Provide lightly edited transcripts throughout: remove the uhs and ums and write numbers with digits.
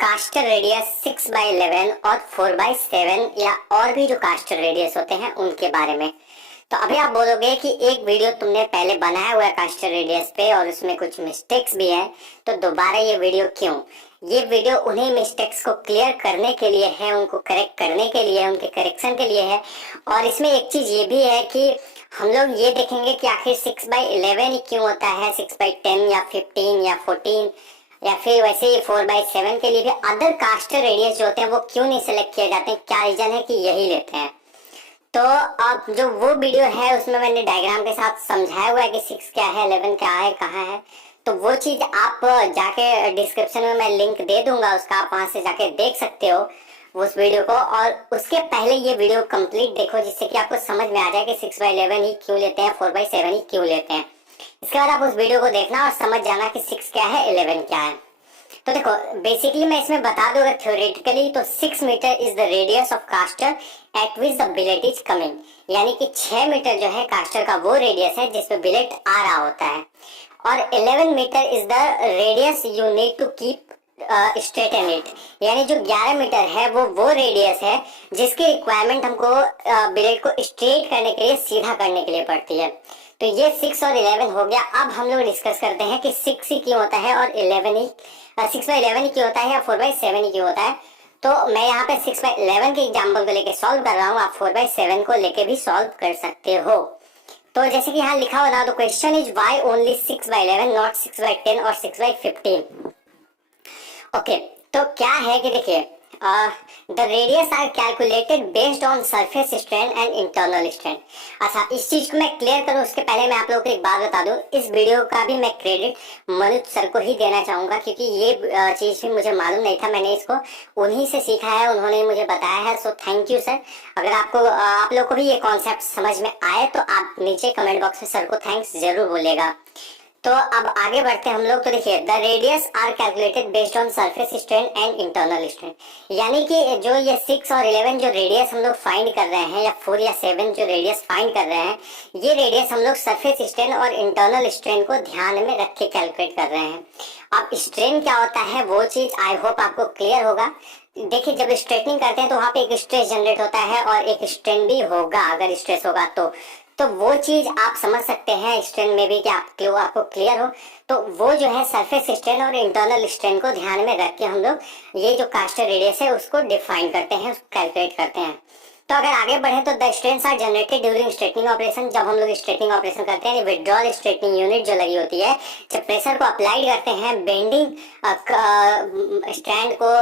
Caster radius 6/11 और 4/7 या और भी जो कास्टर रेडियस होते हैं उनके बारे में। तो अभी आप बोलोगे कि एक वीडियो तुमने पहले बनाया हुआ है कास्टर रेडियस पे और उसमें कुछ मिस्टेक्स भी है, तो दोबारा ये वीडियो क्यों? ये वीडियो उन्हीं मिस्टेक्स को क्लियर करने के लिए है, उनको करेक्ट करने के लिए, उनके करेक्शन के लिए है। और इसमें एक चीज ये भी है कि हम लोग ये देखेंगे कि आखिर 6/11 ही क्यों होता है, 6/10 या 15 या 14 या फिर वैसे ही 4/7 के लिए भी अदर कास्टर रेडियस जो होते हैं वो क्यों नहीं सिलेक्ट किए जाते हैं, क्या रीजन है कि यही लेते हैं। तो अब जो वो वीडियो है उसमें मैंने डायग्राम के साथ समझाया हुआ है कि 6 क्या है, 11 क्या है, कहाँ है। तो वो चीज आप जाके डिस्क्रिप्शन में मैं लिंक दे दूंगा, उसका आप वहां से जाके देख सकते हो उस वीडियो को। और उसके पहले ये वीडियो कंप्लीट देखो जिससे कि आपको समझ में आ जाए कि 6/11 ही क्यों लेते हैं, 4/7 ही क्यों लेते हैं। इसके बाद आप उस वीडियो को देखना और समझ जाना कि 6 क्या है, 11 क्या है। तो देखो बेसिकली मैं इसमें बता दूंगा थ्योरेटिकली, तो 6 metre is the radius of caster at which the billet is coming, यानी कि 6 मीटर जो है कास्टर का वो रेडियस है जिसपे बिलेट आ रहा होता है। और 11 metre is the radius you need to keep straight and it, यानी जो 11 मीटर है वो रेडियस है जिसकी रिक्वायरमेंट हमको बिलेट को स्ट्रेट करने के लिए, सीधा करने के लिए पड़ती है। तो ये 6 और 11 हो गया। अब हम लोग डिस्कस करते हैं कि 6 ही क्यों होता है और 6/11 ही क्यों होता है या 4/7 ही क्यों होता है। तो मैं यहाँ पे 6/11 के एग्जाम्पल को लेके सॉल्व कर रहा हूँ, आप 4/7 को लेके भी सॉल्व कर सकते हो। तो जैसे कि यहाँ लिखा हुआ था, तो question is why only 6/11 not 6/10 और 6/15। ओके, तो क्या है कि देखिए the radius are calculated based on surface strain and internal strain. अच्छा, इस चीज को मैं क्लियर करूं उसके पहले मैं आप लोगों को एक बात बता दूं, इस वीडियो का भी मैं क्रेडिट मनोज सर को ही देना चाहूंगा क्योंकि ये चीज भी मुझे मालूम नहीं था, मैंने इसको उन्हीं से सीखा है, उन्होंने मुझे बताया है। So thank you sir. अगर आपको आप लोग को भी ये कॉन्सेप्ट समझ में आए तो आप नीचे कमेंट बॉक्स में सर को थैंक्स जरूर बोलेगा। तो अब आगे बढ़ते हैं हम लोग। तो देखिए the radius are calculated based on surface strain and internal strain, यानी कि जो ये 6 और 11 जो रेडियस हम लोग फाइंड कर रहे हैं या 4 या 7 जो रेडियस फाइंड कर रहे हैं, ये रेडियस हम लोग सरफेस स्ट्रेन और इंटरनल स्ट्रेन को ध्यान में रख के कैलकुलेट कर रहे हैं। अब स्ट्रेन क्या होता है वो चीज आई होप आपको क्लियर होगा। देखिए जब स्ट्रेटनिंग करते हैं तो वहाँ पे एक स्ट्रेस जनरेट होता है और एक स्ट्रेन भी होगा, अगर स्ट्रेस होगा तो वो चीज आप समझ सकते हैं स्ट्रेन में भी कि आपको क्लियर हो। तो वो जो है सरफेस स्ट्रेन और इंटरनल स्ट्रेन को ध्यान में रख के हम लोग ये जो कास्टर रेडियस है उसको डिफाइन करते हैं, उसको कैलकुलेट करते हैं। तो अगर आगे बढ़े तो the strains are generated during straightening operation. जब हम लोग स्ट्रेटनिंग ऑपरेशन करते हैं, विड्रॉल स्ट्रेटनिंग यूनिट जो लगी होती है, जब प्रेशर को अप्लाइड करते हैं बेंडिंग स्ट्रैंड को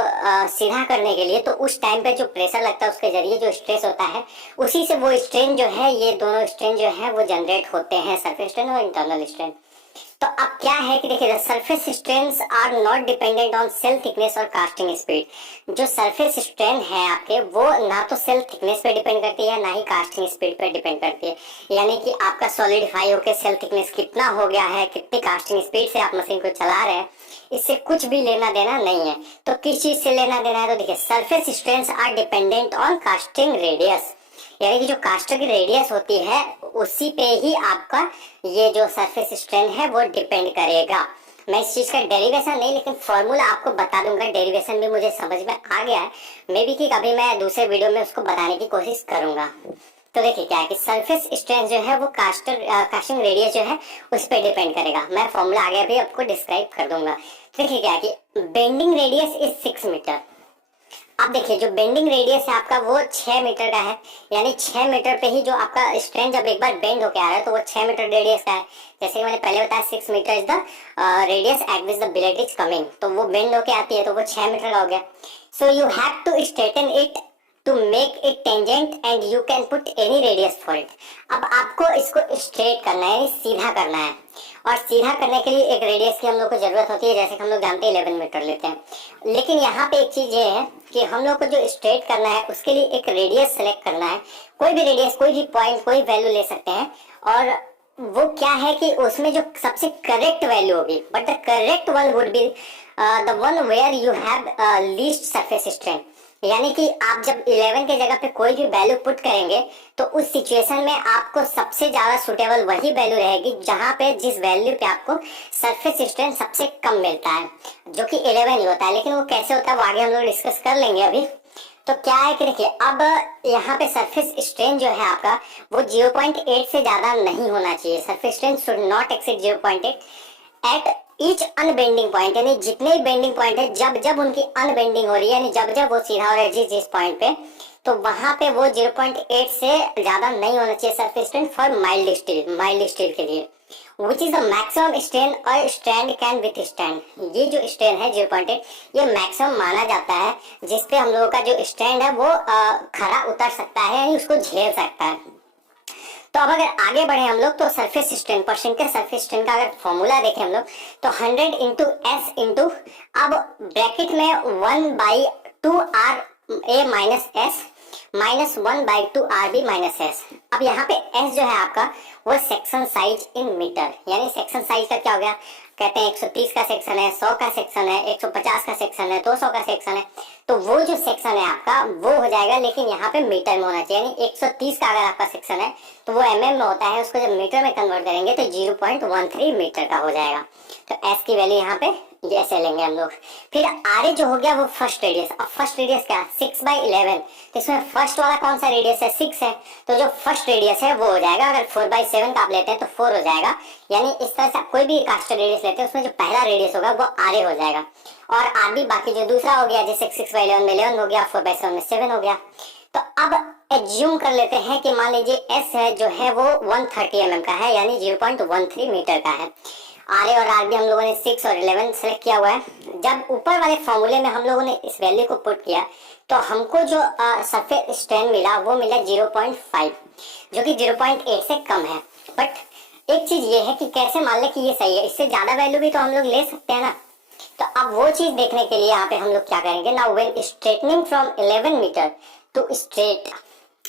सीधा करने के लिए, तो उस टाइम पे जो प्रेशर लगता है उसके जरिए जो स्ट्रेस होता है उसी से वो स्ट्रेन जो है, ये दोनों स्ट्रेन जो है वो जनरेट होते हैं, सरफेस स्ट्रेन और इंटरनल स्ट्रेन। तो अब क्या है कि देखिए surface strains are not dependent on shell thickness और कास्टिंग स्पीड। जो सरफेस स्ट्रेन है आपके वो ना तो सेल थिकनेस पे डिपेंड करती है ना ही कास्टिंग स्पीड पे डिपेंड करती है, यानी कि आपका सॉलिडिफाई होकर सेल थिकनेस कितना हो गया है, कितनी कास्टिंग स्पीड से आप मशीन को चला रहे हैं, इससे कुछ भी लेना देना नहीं है। तो किस चीज से लेना देना है? तो देखिए surface strains are dependent on casting radius, यानी कि जो कास्टर की रेडियस होती है उसी पे ही आपका ये जो सरफेस स्ट्रेन है वो डिपेंड करेगा। मैं इस चीज का डेरिवेशन नहीं लेकिन फॉर्मूला आपको बता दूंगा, डेरिवेशन भी मुझे समझ में आ गया है, मे बी कि कभी मैं दूसरे वीडियो में उसको बताने की कोशिश करूंगा। तो देखिए क्या है कि सरफेस स्ट्रेन जो है वो कास्टिंग रेडियस जो है उस पर डिपेंड करेगा। मैं फॉर्मूला आगे भी आपको डिस्क्राइब कर दूंगा। तो देखिए क्या है कि बेंडिंग रेडियस इज 6 मीटर। अब देखिए जो बेंडिंग रेडियस है आपका वो 6 मीटर का है, यानी 6 मीटर पे ही जो आपका स्ट्रेन जब एक बार बेंड होके आ रहा है तो वो 6 मीटर रेडियस का है। जैसे कि मैंने पहले बताया 6 metre is the radius at which the billet is coming, तो वो बेंड होके आती है तो वो 6 मीटर का हो गया। So you have to straighten it to make it tangent and you can put any radius for it. अब आपको इसको स्ट्रेट करना है, यानी सीधा करना है, और सीधा करने के लिए एक रेडियस की हम लोग को जरूरत होती है, जैसे कि हम लोग जानते हैं 11 मीटर लेते हैं। लेकिन यहाँ पे एक चीज ये है कि हम लोग को जो स्ट्रेट करना है उसके लिए एक रेडियस सेलेक्ट करना है। कोई भी रेडियस, कोई भी पॉइंट, कोई वैल्यू ले सकते हैं, और वो क्या है कि उसमें जो सबसे करेक्ट वैल्यू होगी, but the correct one would be the one where you have least surface strain. यानी कि आप जब 11 के जगह पे कोई भी वैल्यू पुट करेंगे तो उस सिचुएशन में आपको सबसे ज्यादा सुटेबल वही वैल्यू रहेगी जहां पे जिस वैल्यू पे आपको सरफेस स्ट्रेन सबसे कम मिलता है, जो कि 11 ही होता है। लेकिन वो कैसे होता है वो आगे हम लोग डिस्कस कर लेंगे अभी। तो क्या है कि देखिए अब यहाँ पे सरफेस स्ट्रेन जो है आपका वो 0.8 से ज्यादा नहीं होना चाहिए। Surface strain should not exceed 0.8 at each unbending point, यानी जितने भी बेंडिंग पॉइंट है जब जब उनकी अनबेंडिंग हो रही है, यानी जब जब वो सीधा हो रहा है जिस पॉइंट पे, तो वहां पे वो 0.8 से ज्यादा नहीं होना चाहिए surface strain for mild steel के लिए, which is the maximum strain और स्ट्रैंड कैन विथस्टैंड। ये जो स्ट्रेन है 0.8 ये मैक्सिमम माना जाता है जिसपे हम लोगों का जो स्ट्रैंड है वो खरा उतर सकता है, यानी उसको झेल सकता है। तो अब अगर आगे बढ़े हम लोग तो surface strain, percentage surface strain का अगर फॉर्मूला देखें हम लोग तो 100 इंटू एस इंटू, अब ब्रैकेट में 1/2 RA minus S minus 1/2 RB minus S. अब यहाँ पे एस जो है आपका वो सेक्शन साइज इन मीटर, यानी सेक्शन साइज का क्या हो गया, कहते हैं 130 का सेक्शन है, 100 का सेक्शन है, 150 का सेक्शन है, 200 का सेक्शन है, तो वो जो सेक्शन है आपका वो हो जाएगा, लेकिन यहाँ पे मीटर में होना चाहिए। यानी 130 का अगर आपका सेक्शन है तो वो mm में होता है, उसको जब मीटर में कन्वर्ट करेंगे तो 0.13 मीटर का हो जाएगा। तो एस की वैल्यू यहाँ पे ऐसे लेंगे हम लोग। फिर आर जो हो गया वो फर्स्ट रेडियस। अब फर्स्ट रेडियस क्या, 6/11, तो इसमें फर्स्ट वाला कौन सा रेडियस है, 6 है, तो जो फर्स्ट रेडियस है वो हो जाएगा, अगर 4/7 का आप लेते हैं तो 4 हो जाएगा। यानी इस तरह से आप कोई भी कास्टर रेडियस लेते हैं उसमें जो पहला रेडियस होगा वो आर हो जाएगा, और आर बी बाकी जो दूसरा हो गया, जैसे 6/11 में 11 हो गया, 4/7 में 7 हो गया। तो अब एज्यूम कर लेते हैं कि मान लीजिए एस है जो है वो 130 mm का है, यानी 0.13 मीटर का है। आर ए और आर बी हम लोगों ने 6 और 11 सेलेक्ट किया हुआ है। जब ऊपर वाले फॉर्मूले में हम लोगों ने इस वैल्यू को पुट किया तो हमको जो सरफेस स्ट्रेन मिला वो मिला 0.5, जो कि 0.8 से कम है। बट एक चीज ये है कि कैसे मान ले कि ये सही है, इससे ज्यादा वैल्यू भी तो हम लोग ले सकते हैं ना। तो अब वो चीज देखने के लिए यहाँ पे हम लोग क्या करेंगे, now when straightening from 11 metre to straight,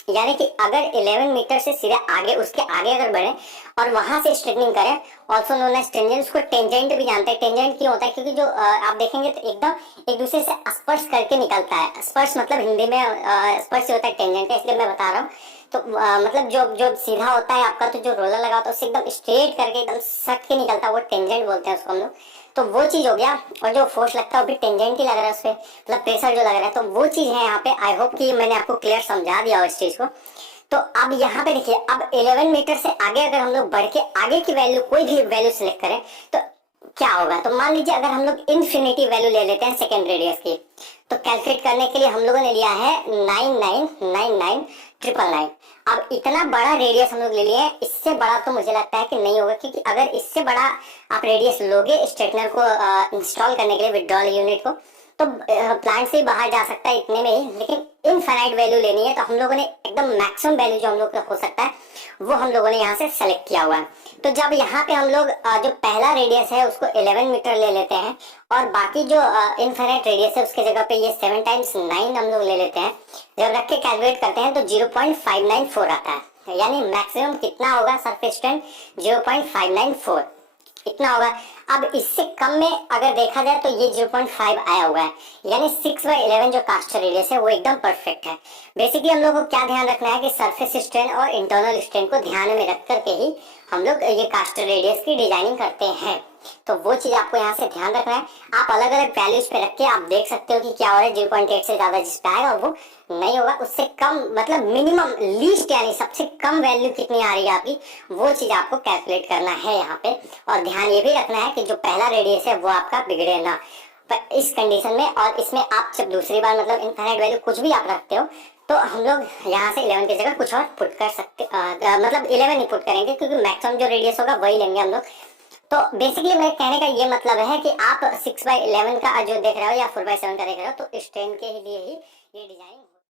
यानी कि अगर 11 मीटर से सीधे आगे उसके आगे अगर बढ़े और वहां से स्ट्रेटनिंग करें, ऑल्सो नोन एज टेंजेंट, उसको टेंजेंट भी जानते हैं। टेंजेंट क्यों होता है, क्योंकि जो आप देखेंगे तो एकदम एक दूसरे से स्पर्श करके निकलता है। स्पर्श मतलब हिंदी में स्पर्श होता है टेंजेंट, इसलिए मैं बता रहा हूँ। तो मतलब जो जो सीधा होता है आपका, तो जो रोलर लगा होता है उससे एकदम स्ट्रेट करके एकदम सट के निकलता है, वो टेंजेंट बोलते हैं उसको हम लोग। तो वो चीज हो गया, और जो फोर्स लगता है वो भी टेंजेंट ही लग रहा है उसपे, मतलब प्रेशर जो लग रहा है, तो वो चीज है यहाँ पे। आई होप कि मैंने आपको क्लियर समझा दिया हो इस चीज को। तो अब यहाँ पे देखिए, अब 11 मीटर से आगे अगर हम लोग बढ़ के आगे की वैल्यू कोई भी वैल्यू सिलेक्ट करें तो क्या होगा, तो मान लीजिए अगर हम लोग इन्फिनिटी वैल्यू ले लेते हैं सेकेंड रेडियस की, तो कैलकुलेट करने के लिए हम लोगों ने लिया है 99,99,999। अब इतना बड़ा रेडियस हम लोग ले लिए, इससे बड़ा तो मुझे लगता है कि नहीं होगा, क्योंकि अगर इससे बड़ा आप रेडियस लोगे स्ट्रेटनर को इंस्टॉल करने के लिए, विड्रॉल यूनिट को, तो प्लांट से बाहर जा सकता है इतने में ही। लेकिन इनफाइनाइट वैल्यू लेनी है तो हम लोगों ने एकदम मैक्सिमम वैल्यू जो हम लोग का हो सकता है वो हम लोगों ने यहाँ से सेलेक्ट किया हुआ है। तो जब यहाँ पे हम लोग जो पहला रेडियस है उसको 11 मीटर ले लेते हैं, और बाकी जो इनफाइनाइट रेडियस है उसके जगह पे ये 7 × 9 हम लोग ले लेते हैं, जब रख के कैलकुलेट करते हैं तो 0.594 आता है। यानी मैक्सिमम कितना होगा सरफेस स्ट्रेन, 0.594 इतना होगा। अब इससे कम में अगर देखा जाए तो ये 0.5 आया हुआ है, यानी 6/11 जो कास्टर रेडियस है वो एकदम परफेक्ट है। बेसिकली हम लोग को क्या ध्यान रखना है कि सरफेस स्ट्रेन और इंटरनल स्ट्रेन को ध्यान में रख करके ही हम लोग ये कास्टर रेडियस की डिजाइनिंग करते हैं। तो वो चीज आपको यहाँ से ध्यान रखना है। आप अलग अलग वैल्यूज पे रख के आप देख सकते हो कि क्या हो रहा है। 0.8 से ज्यादा जिस पे आएगा वो नहीं होगा, उससे कम मतलब मिनिमम लीस्ट, यानी सबसे कम वैल्यू कितनी आ रही है आपकी, वो चीज आपको कैलकुलेट करना है यहाँ पे। और ध्यान ये भी रखना है कि जो पहला रेडियस है वो आपका बिगड़े ना पर इस कंडीशन में। और इसमें आप जब दूसरी बार मतलब इनफाइनाइट वैल्यू कुछ भी आप रखते हो तो हम लोग यहाँ से 11 की जगह कुछ और पुट कर सकते, मतलब 11 ही पुट करेंगे, क्योंकि मैक्सिमम जो रेडियस होगा वही लेंगे हम लोग। तो बेसिकली मेरे कहने का ये मतलब है कि आप 6/11 का जो देख रहे हो या 4/7 का देख रहे हो, तो स्ट्रेन के लिए ही ये डिजाइन